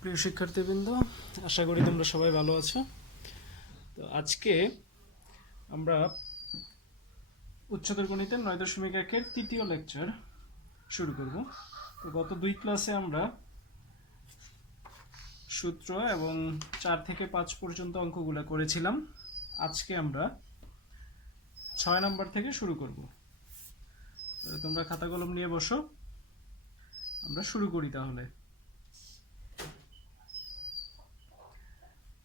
প্রিয় শিক্ষার্থীবৃন্দ, আশা করি তোমরা সবাই ভালো আছো। তো আজকে আমরা উচ্চতর গণিতের 9.1-এর তৃতীয় লেকচার শুরু করব। তো গত দুই ক্লাসে আমরা সূত্র এবং 4 থেকে 5 পর্যন্ত অঙ্কগুলো করেছিলাম। আজকে আমরা 6 নম্বর থেকে শুরু করব। তোমরা খাতা কলম নিয়ে বসো, আমরা শুরু করি তাহলে।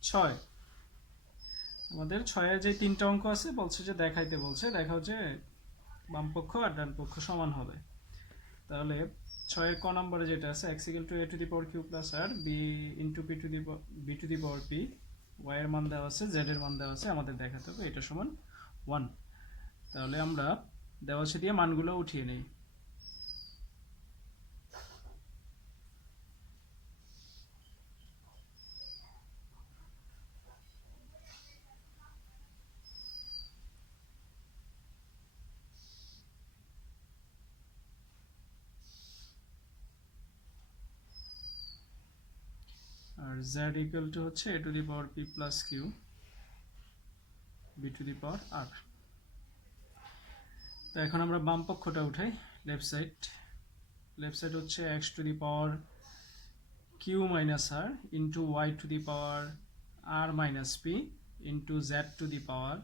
6 আমাদের 6-এর যে 3টা অঙ্ক আছে বলছে যে দেখাইতে বলছে, দেখাও যে বাম পক্ষ আর ডান পক্ষ সমান হবে। তাহলে 6-এর ক নম্বরে যেটা আছে x = a to the power q plus r b into b to the power p, y এর মান দেওয়া আছে, z এর মান দেওয়া আছে, আমাদের দেখাতে হবে এটা সমান 1। তাহলে আমরা দেওয়া আছে দিয়ে মানগুলো উঠিয়ে নেই। আর z = হচ্ছে a to the power p plus q b to the power r। তো এখন আমরা বাম পক্ষটা উঠাই, লেফট সাইড হচ্ছে x to the power q minus r into y to the power r minus p into z to the power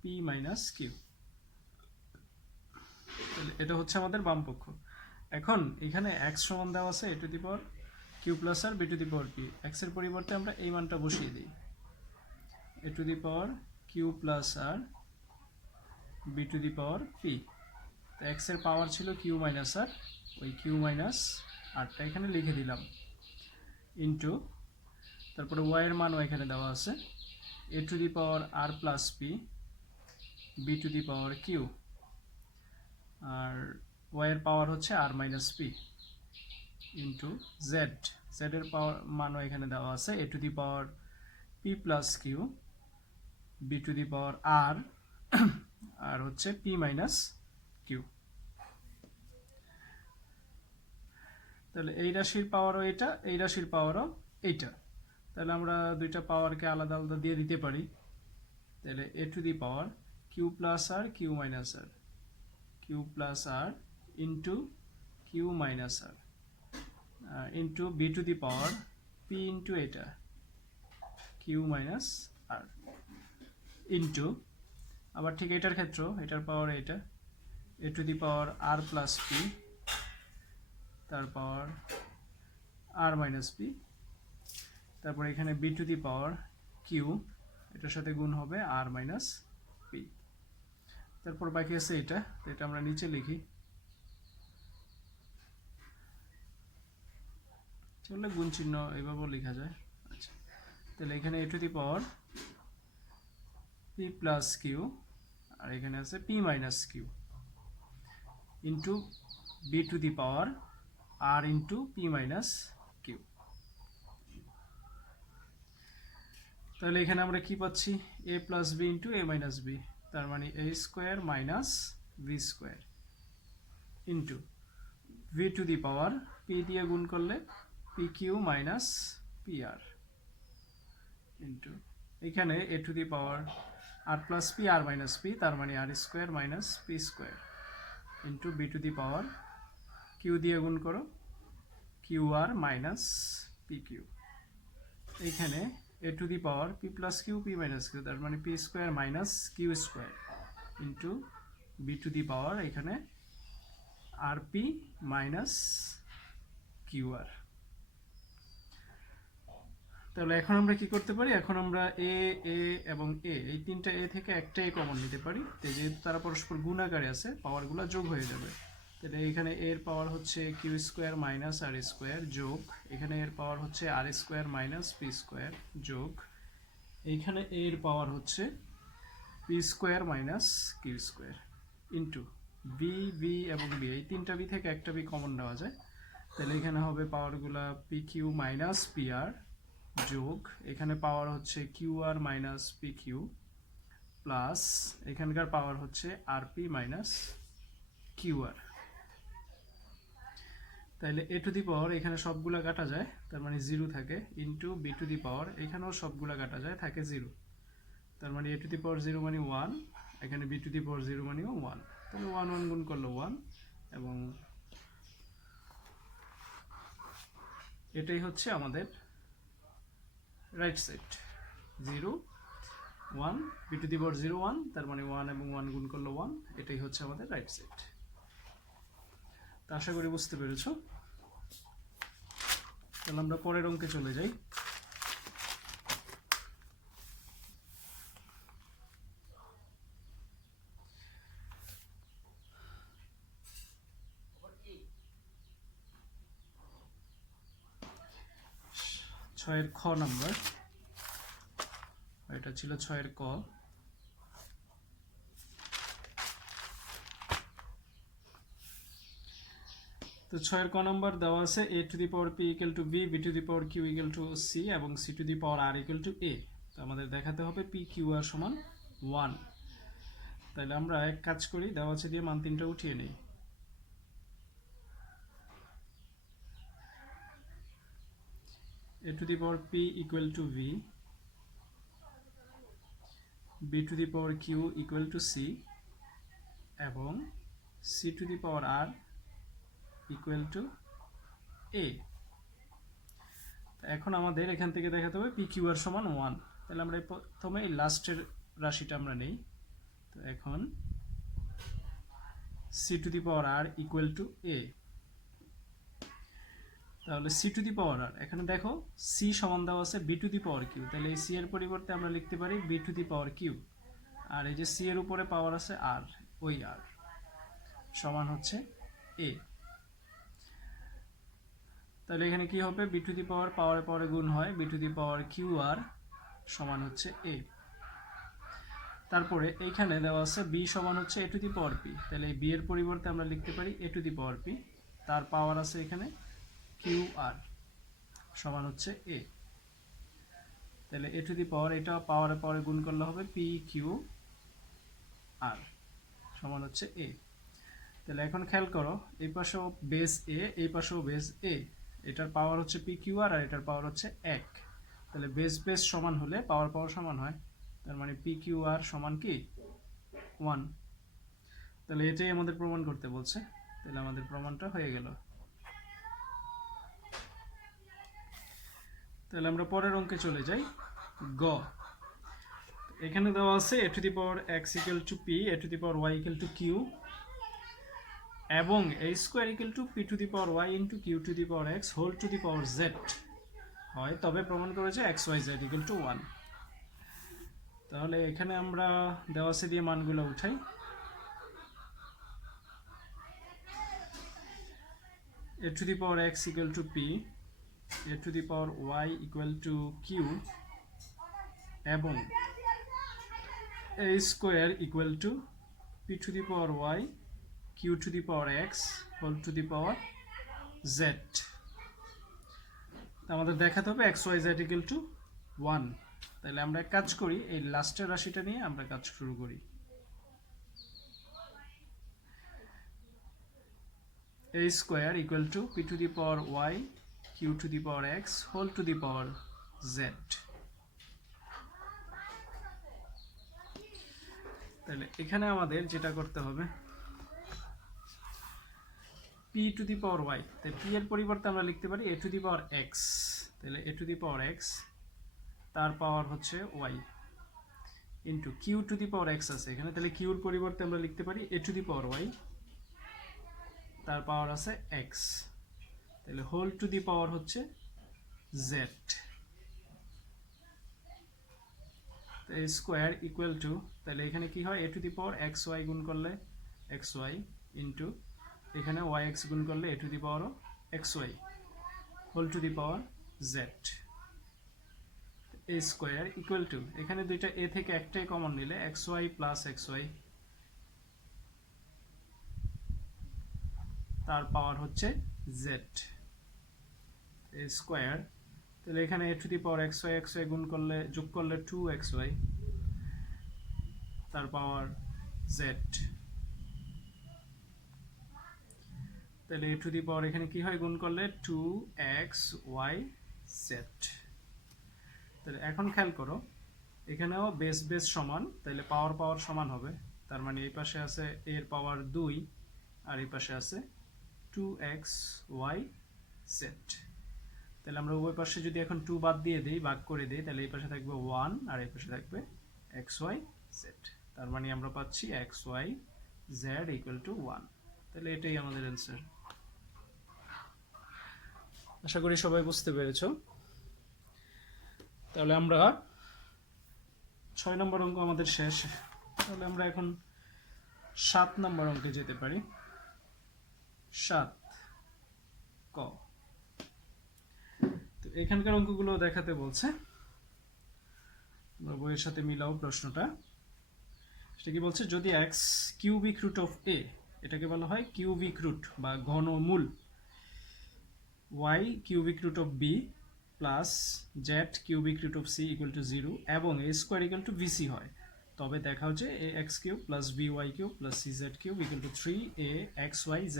p minus q। এটা হচ্ছে আমাদের বাম পক্ষ। এখন এখানে x সমান দেওয়া আছে a to the power q plus r b to the power p, x এর পরিবর্তে আমরা এই মানটা বসিয়ে দিই, a to the power q plus r b to the power p। তো x এর পাওয়ার ছিল q মাইনাস r, ওই q মাইনাস rটা এখানে লিখে দিলাম, ইন্টু তারপরে y এর মানও এখানে দেওয়া আছে, a to the power r plus p b to the power q, আর y এর পাওয়ার হচ্ছে r minus p into z এর পাওয়ার মানও এখানে দেওয়া আছে, a to the power p plus q b to the power r আর হচ্ছে p মাইনাস q। তাহলে এই রাশির পাওয়ারও এটা, এই রাশির পাওয়ারও এইটা। তাহলে আমরা দুইটা পাওয়ারকে আলাদা আলাদা দিয়ে দিতে পারি। তাহলে a to the power q plus r q minus r q plus r into q minus r into b to the power p into এটা q মাইনাস r ইন্টু আবার ঠিক এটার ক্ষেত্র, এটার পাওয়ার এটা a to the power r plus p তার পাওয়ার r minus p, তারপর এখানে b to the power q, এটার সাথে গুণ হবে r মাইনাস p। তারপর বাকি আছে এটা, তো এটা আমরা নিচে লিখি, চলে গুণ চিহ্ন এইভাবেও লেখা যায়। আচ্ছা, তাহলে এখানে a to the power p plus q আর এখানে আছে p minus q into b to the power r into p minus q। তাহলে এখানে আমরা কি পাচ্ছি, a plus b into a minus b, তার মানে a square minus b square into v to the power p দিয়ে গুণ করলে pq মাইনাস pr ইন্টু এখানে a to the power r plus p r minus p, তার মানে r square minus p square into b to the power q দিয়ে গুণ করো qr minus pq। এখানে a to the power p plus q p minus q, তার মানে p square minus q square into b to the power এখানে rp minus qr। তাহলে এখন আমরা কি করতে পারি, এখন আমরা a a এবং a এই তিনটা a থেকে একটাই কমন নিতে পারি। তো যেহেতু তারা পরস্পর গুণ আকারে আছে, পাওয়ারগুলো যোগ হয়ে যাবে। তাহলে এখানে a এর পাওয়ার হচ্ছে q square minus r square যোগ এখানে এর পাওয়ার হচ্ছে r square minus p square যোগ এইখানে a এর পাওয়ার হচ্ছে p square minus q square into b b এবং b, এই তিনটা b থেকে একটা b কমন নেওয়া যায়। তাহলে এখানে হবে পাওয়ারগুলা pq মাইনাস pr যোগ এখানে পাওয়ার হচ্ছে qr মাইনাস pq প্লাস এখানকার পাওয়ার হচ্ছে rp মাইনাস qr। তাহলে a টু দি পাওয়ার এখানে সবগুলা কাটা যায়, তার মানে 0 থাকে, ইন্টু b টু দি পাওয়ার এখানেও সবগুলা কাটা যায়, থাকে 0, তার মানে a টু দি পাওয়ার 0 মানে 1, এখানে b টু দি পাওয়ার 0 মানেও 1, তাহলে 1 1 গুণ করলে 1, এবং এটাই হচ্ছে আমাদের right side. 0 1 b to the power 0 1, তার মানে 1 এবং 1 গুণ করলে 1, এটাই হচ্ছে আমাদের রাইট সাইড। তা আশা করি বুঝতে পেরেছো। তাহলে আমরা পরের অঙ্কে চলে যাই। ছয়ের খ নাম্বার, এটা ছিল ছয়ের ক। তো ছয়ের ক নাম্বার দেওয়া আছে a to the power p equal to b, b to the power q equal to c এবং c to the power r equal to a। তো আমাদের দেখাতে হবে p q r সমান 1। তাহলে আমরা এক কাজ করি, দেওয়া আছে দিয়ে মান তিনটা উঠিয়ে নেই। a to the power p equal to v, b to the power q equal to c এবং c to the power r equal to a। এখন আমাদের এখান থেকে দেখাতে হবে p q r সমান 1। তাহলে আমরা প্রথমে এই লাস্টের রাশিটা আমরা নেই। তো এখন c to the power r equal to a, তাহলে c to the power r, এখানে দেখো c সমান দেওয়া আছে b to the power q, তাহলে এই c এর পরিবর্তে আমরা লিখতে পারি b to the power q, আর এই যে c এর উপরে পাওয়ার আছে r, ওই r সমান হচ্ছে a। তাহলে এখানে কি হবে, b টু দি পাওয়ার পাওয়ারে পরে গুণ হয়, b to the power Q আর সমান হচ্ছে a। তারপরে এইখানে দেওয়া আছে b সমান হচ্ছে a to the power p, তাহলে এই b এর পরিবর্তে আমরা লিখতে পারি a to the power p, তার পাওয়ার আছে এখানে কিউ আর সমান হচ্ছে a। তাহলে a টু দি পাওয়ার, এটা পাওয়ারে পরে গুণ করলে হবে p কিউ আর সমান হচ্ছে a। তাহলে এখন খেয়াল করো, এই পাশেও বেস a, এই পাশেও বেস a, এটার পাওয়ার হচ্ছে পি কিউ আর এটার পাওয়ার হচ্ছে 1। তাহলে বেস বেস সমান হলে পাওয়ার পাওয়ার সমান হয়, তার মানে পি কিউ আর সমান কি 1। তাহলে এটাই আমাদের প্রমাণ করতে বলছে, তাহলে আমাদের প্রমাণটা হয়ে গেল। তাহলে আমরা পরের অঙ্কে চলে যাই, গ। এখানে দেওয়া আছে a to the power x equal to p, a to the power y equal to q এবং a square equal to p to the power y into q to the power x whole to the power z হয়, তবে প্রমাণ করেছে x y z equal to 1। তাহলে এখানে আমরা দেওয়া আছে দিয়ে মানগুলো উঠাই। a to the power x equal to p, a to the power y equal to q এবং a square equal to p to the power y q to the power x whole to the power z। আমাদের দেখাতে হবে x y z equal to 1। তাহলে আমরা এক কাজ করি, এই লাস্টের রাশিটা নিয়ে আমরা কাজ শুরু করি। a square equal to p to the power y q to the power x whole to the power z। তাহলে এখানে আমাদের যেটা করতে হবে, p to the power y, তাই p এর পরিবর্তে আমরা লিখতে পারি a to the power x, তাহলে a to the power x তার পাওয়ার হচ্ছে y into q to the power x আছে এখানে, তাহলে q এর পরিবর্তে আমরা লিখতে পারি a to the power y তার পাওয়ার আছে x, তাহলে হোল টু দি পাওয়ার হচ্ছে z। স্কোয়ার ইকুয়াল টু, তাহলে এখানে কি হয়, a to the power x y গুণ করলে এক্স ওয়াই ইন্টু এখানে ওয়াই এক্স গুণ করলে a to the power x y whole to the power z। a square equal to, এখানে দুইটা a থেকে একটাই কমন নিলে x y plus x y তার পাওয়ার হচ্ছে z। a স্কোয়ার, তাহলে এখানে a to the power x y গুণ করলে যোগ করলে 2xy তার পাওয়ার z। তাহলে এ টু দি পাওয়ার এখানে কি হয় গুণ করলে 2xy z। তাহলে এখন খেয়াল করো এখানেও বেস বেস সমান, তাহলে পাওয়ার পাওয়ার সমান হবে। তার মানে এই পাশে আছে এর পাওয়ার 2 আর এই পাশে আছে 2xy z। তাহলে আমরা উভয় পাশে যদি এখন 2 বাদ দিয়ে দিই, ভাগ করে দিই, তাহলে এই পাশে থাকবে 1 আর এই পাশে থাকবে xy z। তার মানে আমরা পাচ্ছি xy z = 1। তাহলে এটাই আমাদের অ্যান্সার। আশা করি সবাই বুঝতে পেরেছো। তাহলে আমরা 6 নম্বর অঙ্ক আমাদের শেষ। তাহলে আমরা এখন 7 নম্বর অঙ্কে যেতে পারি। 7 ক। তো এখানকার অঙ্কগুলো দেখাতে বলছে, তোমরা বইয়ের সাথে মিলাও প্রশ্নটা। সেটা কি বলছে, যদি x cubic root of a, এটাকে বলা হয় কিউবিক রুট বা ঘনমূল, y cubic root of b plus z cubic root of c = 0 এবং a স্কোয়ার = bc হয়, তবে দেখা হচ্ছে ax cube plus by cube plus cz cube = 3axyz।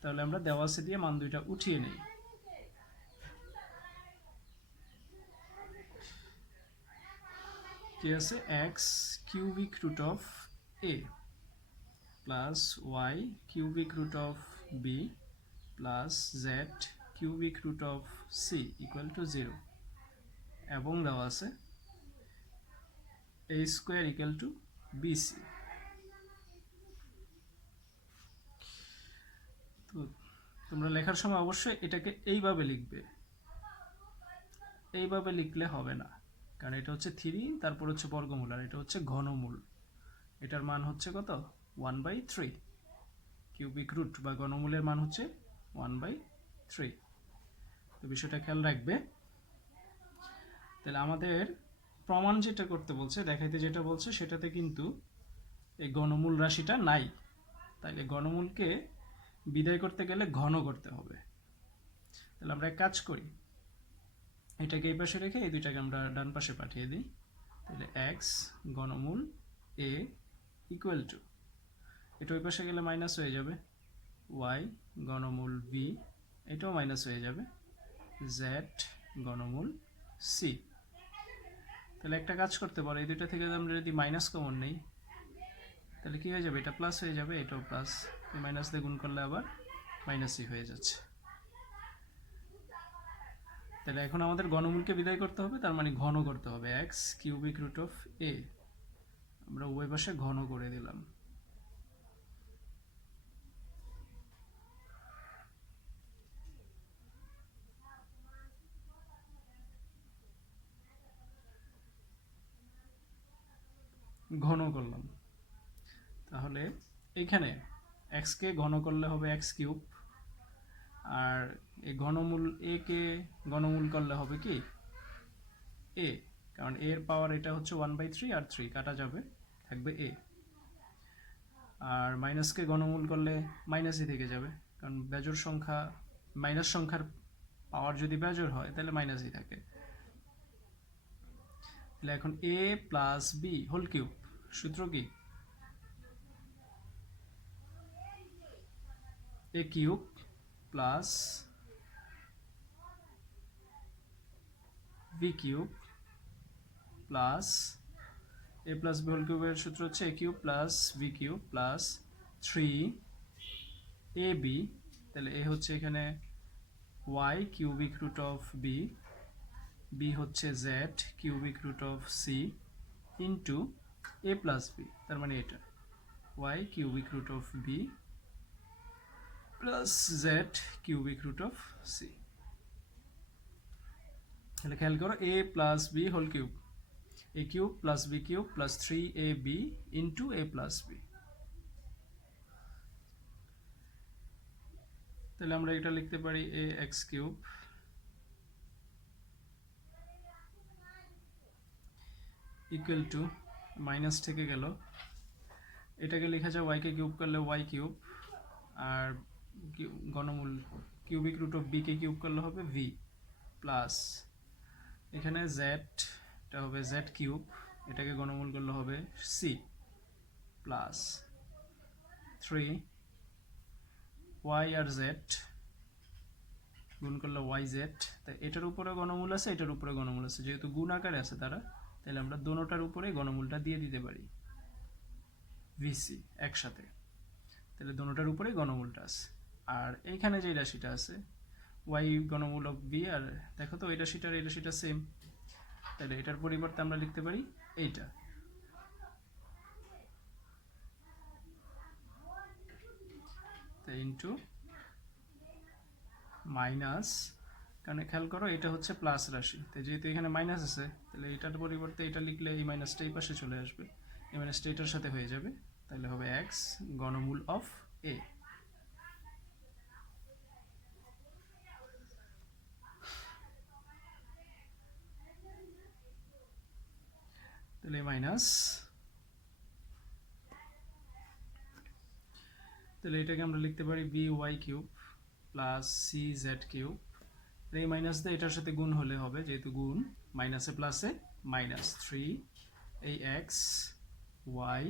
তাহলে আমরা দেওয়া আছে দিয়ে মান দুইটা উঠিয়ে নিই। কি আছে, x cubic root of a plus y cubic root of b plus z cubic root of c = 0 এবং দেওয়া আছে a স্কোয়ার = bc। তো তোমরা লেখার সময় অবশ্যই এটাকে এইভাবে লিখবে, এইভাবে লিখলে হবে না, কারণ এটা হচ্ছে 3, তারপর হচ্ছে বর্গমূল, আর এটা হচ্ছে ঘনমূল। এটার মান হচ্ছে কত, 1/3। কিউবিক রুট বা ঘনমূলের মান হচ্ছে 1/3। তো বিষয়টা খেয়াল রাখবে। তাহলে আমাদের প্রমাণ যেটা করতে বলছে, দেখাইতে যেটা বলছে, সেটাতে কিন্তু এই ঘনমূল রাশিটা নাই। তাইলে ঘনমূলকে বিদায় করতে গেলে ঘন করতে হবে। তাহলে আমরা এক কাজ করি, এটাকে এই পাশে রেখে এই দুইটাকে আমরা ডান পাশে পাঠিয়ে দিই। তাহলে x ঘনমূল a = এটা ওই পাশে গেলে মাইনাস হয়ে যাবে, y ঘনমূল b এটাও মাইনাস হয়ে যাবে, z ঘনমূল c। তাহলে একটা কাজ করতে পারো, এই দুইটা থেকে আমরা যদি মাইনাস কমন নেই, তাহলে কি হয়ে যাবে, এটা প্লাস হয়ে যাবে, এটাও প্লাস, মাইনাস দিয়ে গুণ করলে আবার মাইনাসই হয়ে যাচ্ছে। তাহলে এখন আমাদের ঘনমূলকে বিদায় করতে হবে, তার মানে ঘন করতে হবে। x cubic root of a আমরা উভয় পাশে ঘন করে দিলাম। ঘন করলাম। তাহলে এখানে x কে ঘন করলে হবে x কিউব, আর এই ঘনমূল a কে ঘনমূল করলে হবে কি a, কারণ a এর পাওয়ার এটা হচ্ছে 1/3 আর 3 কাটা যাবে, থাকবে a। আর মাইনাসকে ঘনমূল করলে মাইনাসই থেকে যাবে, কারণ বেজোড় সংখ্যা, মাইনাস সংখ্যার পাওয়ার যদি বেজোড় হয় তাহলে মাইনাসই থাকে। তাহলে এখন a plus b whole cube, সূত্র কি, a cube plus b cube plus a plus b whole কিউবের সূত্র হচ্ছে a cube plus b cube plus 3ab। তাহলে a হচ্ছে এখানে y cubic root of b, b হচ্ছে z cubic root of c into a plus b, তার মানে এটা y cubic root of b plus z cubic root of c। তাহলে খেয়াল করো, a plus b whole cube, a cube plus b cube plus 3ab into a plus b। তাহলে আমরা এটা লিখতে পারি ax cube equal to, minus থেকে গেল, এটাকে লেখা যায় y কে কিউব করলে y কিউব, আর ঘনমূল কিউবিক রুট অফ b কে কিউব করলে হবে v প্লাস এখানে z এটা হবে z কিউব, এটাকে ঘনমূল করলে হবে c প্লাস 3 ওয়াই আর জেড গুণ করলে ওয়াই জেড, তাই এটার উপরে ঘনমূল আছে, এটার উপরে ঘনমূল আছে, যেহেতু গুণ আকারে আছে তারা, তাহলে আমরা দোনোটার উপরে ঘনমূলটা দিয়ে দিতে পারি ভিসি একসাথে, তাহলে দোনোটার উপরে ঘনমূলটা আছে। আর এইখানে যে রাশিটা আছে ওয়াই ঘনমূল অফ বি, আর দেখো তো এই রাশিটার এই রাশিটা সেম, তাহলে এটার পরিবর্তে আমরা লিখতে পারি এইটা, ইন্টু মাইনাস, কারণ খেয়াল করো এটা হচ্ছে প্লাস রাশি, তাই যেহেতু এখানে মাইনাস আছে তাহলে এটার পরিবর্তে এটা লিখলে এই মাইনাসটা এই পাশে চলে আসবে, এই মাইনাসটা এটার সাথে হয়ে যাবে, তাহলে হবে এক্স ঘনমূল অফ এ। তাহলে মাইনাস, তাহলে এটাকে আমরা লিখতে পারি b Y cube plus C Z cube, এই মাইনাস দিয়ে এটার সাথে গুণ হলে হবে, যেহেতু গুণ মাইনাসে প্লাসে মাইনাস 3 এই এক্স ওয়াই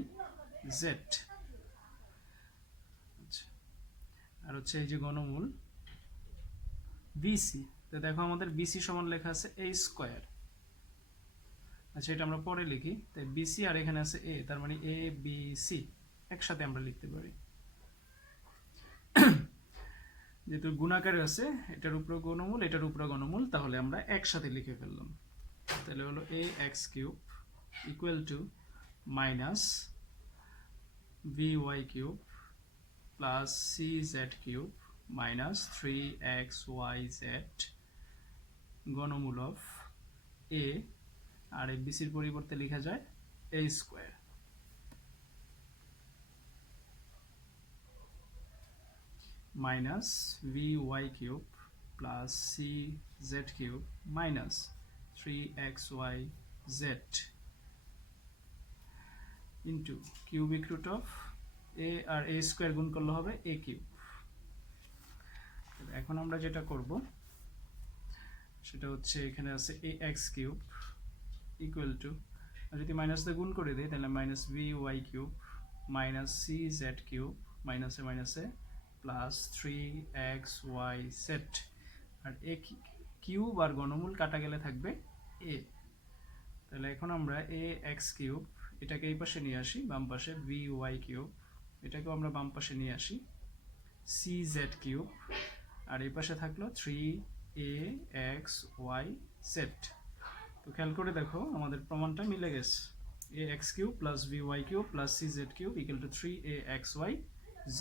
জেড, আর হচ্ছে এই যে ঘনমূল বিসি, তো দেখো আমাদের বিসি সমান লেখা আছে এ স্কোয়ার, আচ্ছা এটা আমরা পরে লিখি, তাই বিসি আর এখানে আছে এ, তার মানে এ বি সি একসাথে আমরা লিখতে পারি, যেহেতু গুণাকারে আছে এটার উপরে ঘনমূল এটার উপরে ঘনমূল, তাহলে আমরা একসাথে লিখে ফেললাম, তাহলে হলো A x cube equal to minus B Y cube plus C Z cube minus 3xyz ঘনমূল অফ এ, আর এই বিসির পরিবর্তে লেখা যায় A square, minus V Y cube plus C Z cube minus 3xyz into cubic root of A, আর A square গুণ করলে হবে এ কিউব। এখন আমরা যেটা করব সেটা হচ্ছে এখানে আছে a x cube equal to, যদি মাইনাস দিয়ে গুণ করে দিই তাহলে minus B Y cube minus c Z cube মাইনাসে মাইনাসে প্লাস 3xyz, আর এ কিউব আর ঘনমূল কাটা গেলে থাকবে এ, তাহলে এখন আমরা এ এক্স কিউব এটাকে এই পাশে নিয়ে আসি বাম পাশে, বি ওয়াই কিউব এটাকেও আমরা বাম পাশে নিয়ে আসি, সি জেড কিউব আর এই পাশে থাকলো 3axyz, তো খেয়াল করে দেখো আমাদের প্রমাণটা মিলে গেছে, A x cube plus B Y cube plus C Z cube equal to 3axyz,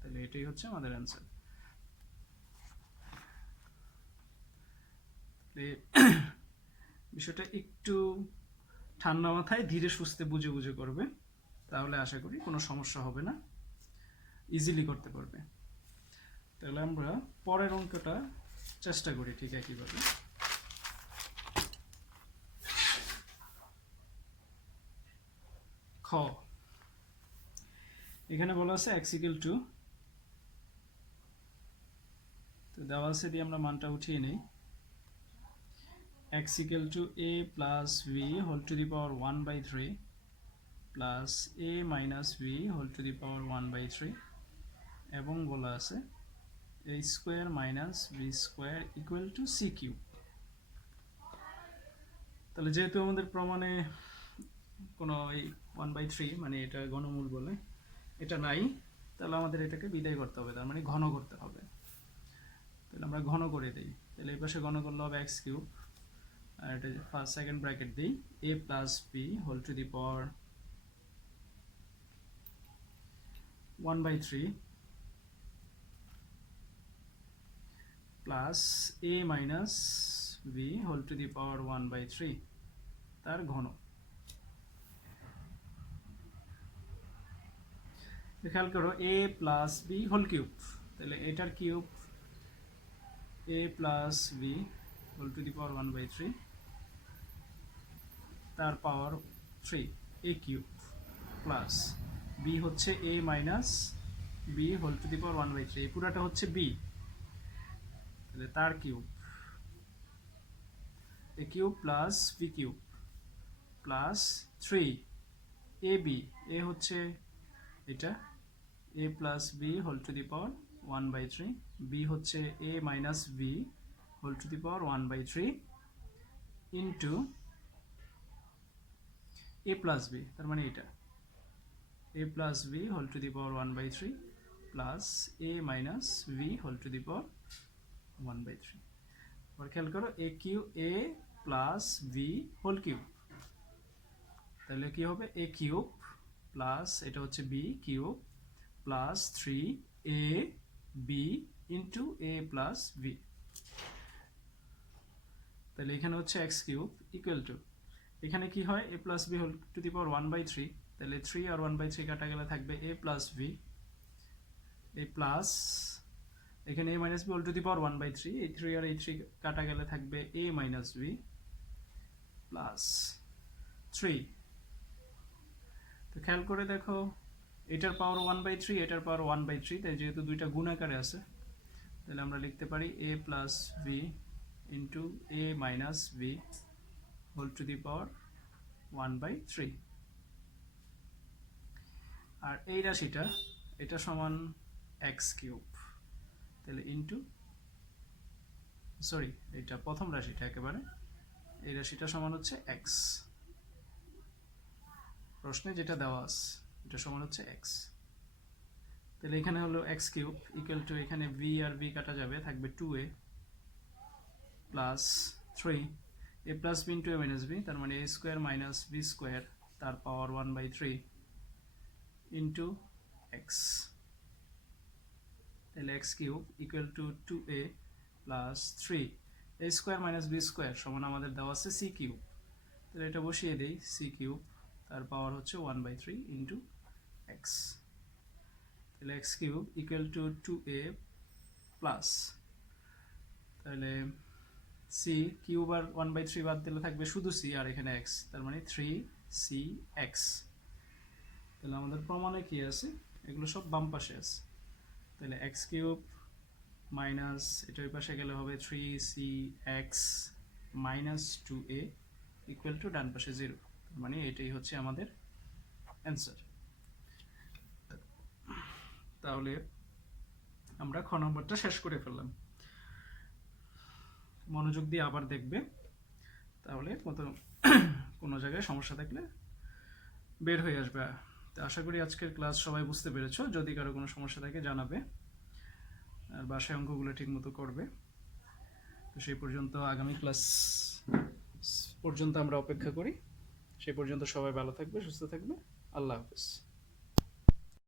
তাহলে এটাই হচ্ছে আমাদের অ্যান্সার। বিষয়টা একটু ঠান্ডা মাথায় ধীরে সুস্থে বুঝে বুঝে করবে, তাহলে আশা করি কোনো সমস্যা হবে না, ইজিলি করতে পারবে। তাহলে আমরা পরের অঙ্কটা চেষ্টা করি ঠিক একইভাবে। খ, এখানে বলা আছে x ইকুয়াল টু, তো দেওয়া আছে দিয়ে আমরা মানটা উঠিয়ে নেই, x equal to a plus v whole to the power 1 by 3 plus a minus v whole to the power 1 by 3 এবং বলা আছে a square minus b square equal to c cube। তাহলে যেহেতু আমাদের প্রমাণে কোনো এই 1 by 3 মানে এটা ঘনমূল বলে এটা নাই, তাহলে আমাদের এটাকে বিদায় করতে হবে, তার মানে ঘন করতে হবে, তাহলে আমরা ঘন করে দিই, তাহলে এই পাশে ঘন করলে হবে x কিউব, আর এটা ফার্স্ট সেকেন্ড ব্র্যাকেট দিই a plus b whole to the power 1 by 3 plus a minus b whole to the power 1 by 3 তার ঘন। খেয়াল করো a plus b whole cube, তাহলে এটার cube a plus b whole to the power 1 by 3 তার power 3 a cube plus b হচ্ছে a minus b whole to the power 1 by 3, এই পুরাটা হচ্ছে b, তাহলে তার cube a cube plus b cube plus 3 ab, a হচ্ছে এটা a plus b whole to the power 1/3, b হচ্ছে a minus b whole to the power 1/3 into a plus b, তার মানে এটা a plus b whole to the power 1/3 plus a minus b whole to the power 1/3। और খেয়াল করো a plus b whole cube, তাহলে কি হবে a cube plus এটা হচ্ছে b cube plus 3ab into a plus b, তাহলে এখানে হচ্ছে x কিউব ইকুয়াল টু, এখানে কি হয় a plus b whole to the power 1/3, তাহলে 3 আর 1/3 কাটা গেলে থাকবে a plus b, a plus এখানে a minus b whole to the power 1/3, এই 3 আর এই 3 কাটা গেলে থাকবে a মাইনাস b প্লাস 3। তো খেয়াল করে দেখো এটার পাওয়ার 1/3 এটার পাওয়ার 1/3, তাই যেহেতু দুইটা গুণ আকারে আছে তাহলে আমরা লিখতে পারি a plus b into a minus b whole to the power 1/3। আর এই রাশিটা এটা সমান x কিউব, তাহলে ইন্টু সরি এটা প্রথম রাশিটা একেবারে, এই রাশিটা সমান হচ্ছে x, প্রশ্নে যেটা দেওয়া আছে এটা সমান হচ্ছে x, তাহলে এখানে হলো x কিউব ইকুয়াল টু এখানে v আর v কাটা যাবে থাকবে 2a plus 3 a plus b into a minus b, তার মানে a square minus b square তার পাওয়ার 1/3 ইন্টু x, তাহলে x cube equal two 2a plus 3 a square minus b square সমান আমাদের দেওয়া আছে c কিউব, তাহলে এটা বসিয়ে দেই c কিউব তার পাওয়ার হচ্ছে 1/3 ইন্টু x, তাহলে x cube equal two 2a plus, তাহলে c কিউব আর 1/3 বাদ দিলে থাকবে শুধু c আর এখানে x, তার মানে 3cx। তাহলে আমাদের প্রমাণে কি আছে এগুলো সব বাম পাশে আছে, তাহলে x কিউব মাইনাস এটা ওই পাশে গেলে হবে 3cx minus 2a equal to ডান পাশে 0, তার মানে এটাই হচ্ছে আমাদের অ্যান্সার। তাহলে আমরা খ নম্বরটা শেষ করে ফেললাম, মনোযোগ দিয়ে আবার দেখবে, তাহলে কোনো জায়গায় সমস্যা থাকলে বের হয়ে আসবে। তো আশা করি আজকের ক্লাস সবাই বুঝতে পেরেছো, যদি কারো কোনো সমস্যা থাকে জানাবে, আর বাসায় অঙ্কগুলো ঠিক মতো করবে। তো সেই পর্যন্ত আগামী ক্লাস পর্যন্ত আমরা অপেক্ষা করি, সেই পর্যন্ত সবাই ভালো থাকবে, সুস্থ থাকবে, আল্লাহ হাফেজ।